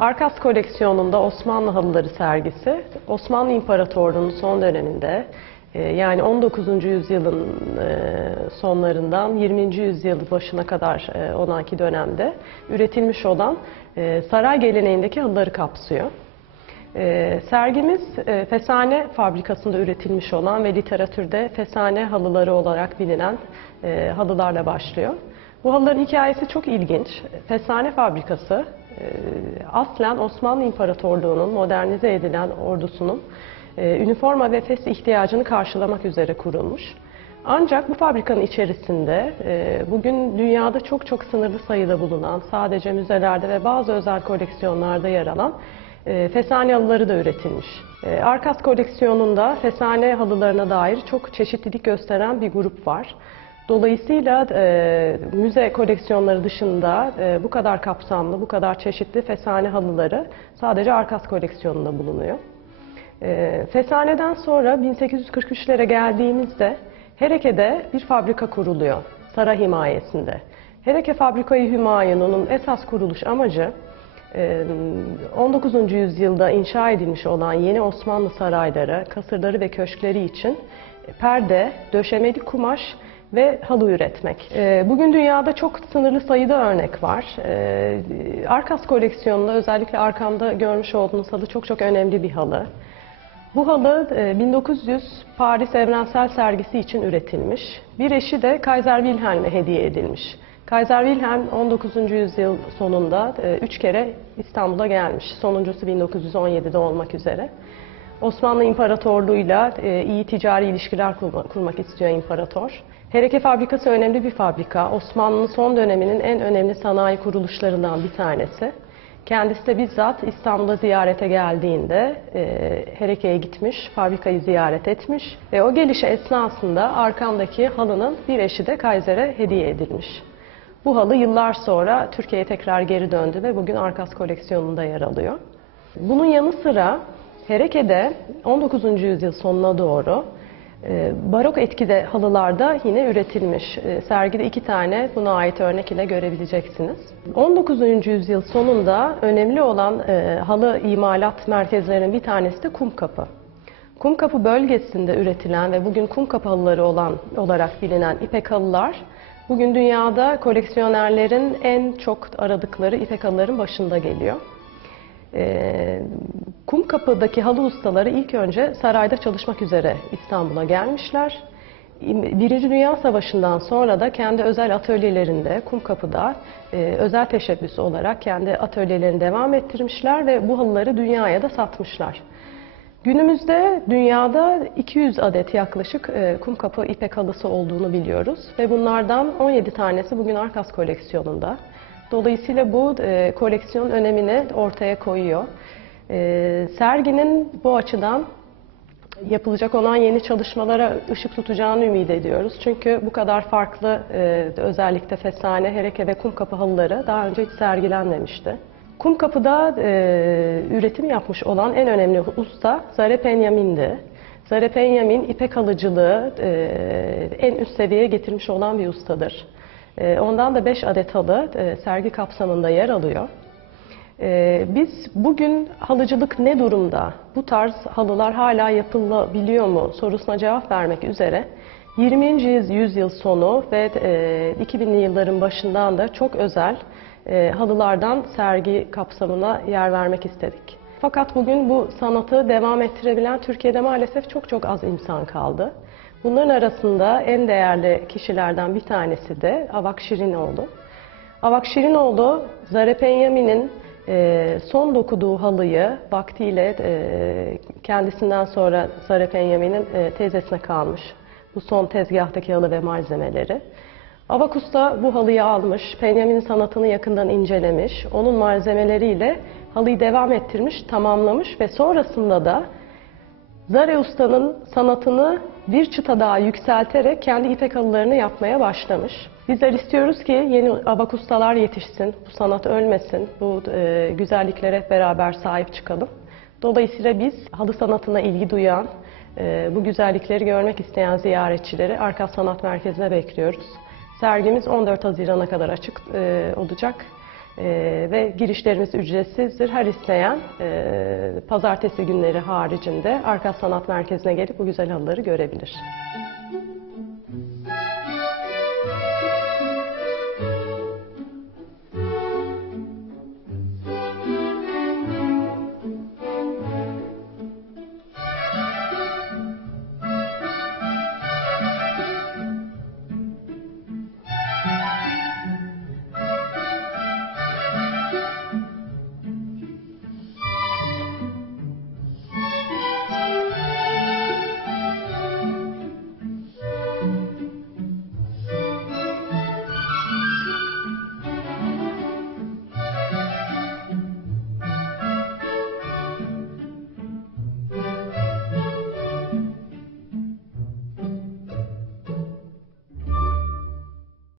Arkas koleksiyonunda Osmanlı halıları sergisi, Osmanlı İmparatorluğu'nun son döneminde e, yani 19. yüzyılın e, sonlarından 20. yüzyıl başına kadar e, olanki dönemde üretilmiş olan saray geleneğindeki halıları kapsıyor. Sergimiz Fesane fabrikasında üretilmiş olan ve literatürde Fesane halıları olarak bilinen halılarla başlıyor. Bu halıların hikayesi çok ilginç. Fesane fabrikası aslen Osmanlı İmparatorluğu'nun modernize edilen ordusunun e, üniforma ve fes ihtiyacını karşılamak üzere kurulmuş. Ancak bu fabrikanın içerisinde e, bugün dünyada çok çok sınırlı sayıda bulunan, sadece müzelerde ve bazı özel koleksiyonlarda yer alan e, fesane halıları da üretilmiş. Arkas koleksiyonunda fesane halılarına dair çok çeşitlilik gösteren bir grup var. Dolayısıyla e, müze koleksiyonları dışında e, bu kadar kapsamlı, bu kadar çeşitli fesane halıları sadece Arkas koleksiyonunda bulunuyor. E, fesaneden sonra 1843'lere geldiğimizde Hereke'de bir fabrika kuruluyor saray himayesinde. Hereke Fabrikayı Hümayun'un esas kuruluş amacı e, 19. yüzyılda inşa edilmiş olan yeni Osmanlı sarayları, kasırları ve köşkleri için perde, döşemeli kumaş ve halı üretmek. E, Bugün dünyada çok sınırlı sayıda örnek var. E, Arkas koleksiyonunda özellikle arkamda görmüş olduğunuz halı çok çok önemli bir halı. Bu halı e, 1900 Paris Evrensel Sergisi için üretilmiş. Bir eşi de Kaiser Wilhelm'e hediye edilmiş. Kaiser Wilhelm 19. yüzyıl sonunda e, üç kere İstanbul'a gelmiş. Sonuncusu 1917'de olmak üzere. Osmanlı İmparatorluğu'yla e, iyi ticari ilişkiler kurma- kurmak istiyor imparator. Hereke Fabrikası önemli bir fabrika. Osmanlı'nın son döneminin en önemli sanayi kuruluşlarından bir tanesi. Kendisi de bizzat İstanbul'a ziyarete geldiğinde e, Hereke'ye gitmiş, fabrikayı ziyaret etmiş ve o gelişi esnasında arkamdaki halının bir eşi de Kaiser'e hediye edilmiş. Bu halı yıllar sonra Türkiye'ye tekrar geri döndü ve bugün Arkas koleksiyonunda yer alıyor. Bunun yanı sıra Hereke'de 19. yüzyıl sonuna doğru barok etkide halılarda yine üretilmiş. E, Sergide iki tane buna ait örnek ile görebileceksiniz. 19. yüzyıl sonunda önemli olan e, halı imalat merkezlerinin bir tanesi de Kumkapı. Kumkapı bölgesinde üretilen ve bugün Kumkapı halıları olan olarak bilinen ipek halılar bugün dünyada koleksiyonerlerin en çok aradıkları ipek halıların başında geliyor. Ee, Kumkapı'daki halı ustaları ilk önce sarayda çalışmak üzere İstanbul'a gelmişler. Birinci Dünya Savaşı'ndan sonra da kendi özel atölyelerinde Kumkapı'da e, özel teşebbüsü olarak kendi atölyelerini devam ettirmişler ve bu halıları dünyaya da satmışlar. Günümüzde dünyada 200 adet yaklaşık e, Kumkapı ipek halısı olduğunu biliyoruz ve bunlardan 17 tanesi bugün Arkas koleksiyonunda. Dolayısıyla bu e, koleksiyon önemini ortaya koyuyor. E, serginin bu açıdan yapılacak olan yeni çalışmalara ışık tutacağını ümit ediyoruz. Çünkü bu kadar farklı e, özellikle fesane, hereke ve kum kapı halıları daha önce hiç sergilenmemişti. Kumkapı'da e, üretim yapmış olan en önemli usta Zare Penyamin'di. Zare Penyamin ipek halıcılığı e, en üst seviyeye getirmiş olan bir ustadır. E, ondan da 5 adet halı e, sergi kapsamında yer alıyor. E, biz bugün halıcılık ne durumda? Bu tarz halılar hala yapılabiliyor mu sorusuna cevap vermek üzere 20. yüzyıl sonu ve e, 2000'li yılların başından da çok özel e, halılardan sergi kapsamına yer vermek istedik. Fakat bugün bu sanatı devam ettirebilen Türkiye'de maalesef çok çok az insan kaldı. Bunların arasında en değerli kişilerden bir tanesi de Avak Şirinoğlu. Avak Şirinoğlu, Zare Penyamin'in son dokuduğu halıyı vaktiyle e, kendisinden sonra Zare Penyamin'in e, teyzesine kalmış. Bu son tezgahtaki halı ve malzemeleri. Avak Usta bu halıyı almış, Penyamin'in sanatını yakından incelemiş, onun malzemeleriyle halıyı devam ettirmiş, tamamlamış ve sonrasında da Zare Usta'nın sanatını bir çıta daha yükselterek kendi ipek halılarını yapmaya başlamış. Bizler istiyoruz ki yeni avak ustalar yetişsin, bu sanat ölmesin, bu e, güzelliklere beraber sahip çıkalım. Dolayısıyla biz halı sanatına ilgi duyan, e, bu güzellikleri görmek isteyen ziyaretçileri Arkas Sanat Merkezi'ne bekliyoruz. Sergimiz 14 Haziran'a kadar açık e, olacak. E, ve girişlerimiz ücretsizdir. Her isteyen e, pazartesi günleri haricinde Arkas Sanat Merkezi'ne gelip bu güzel halıları görebilir.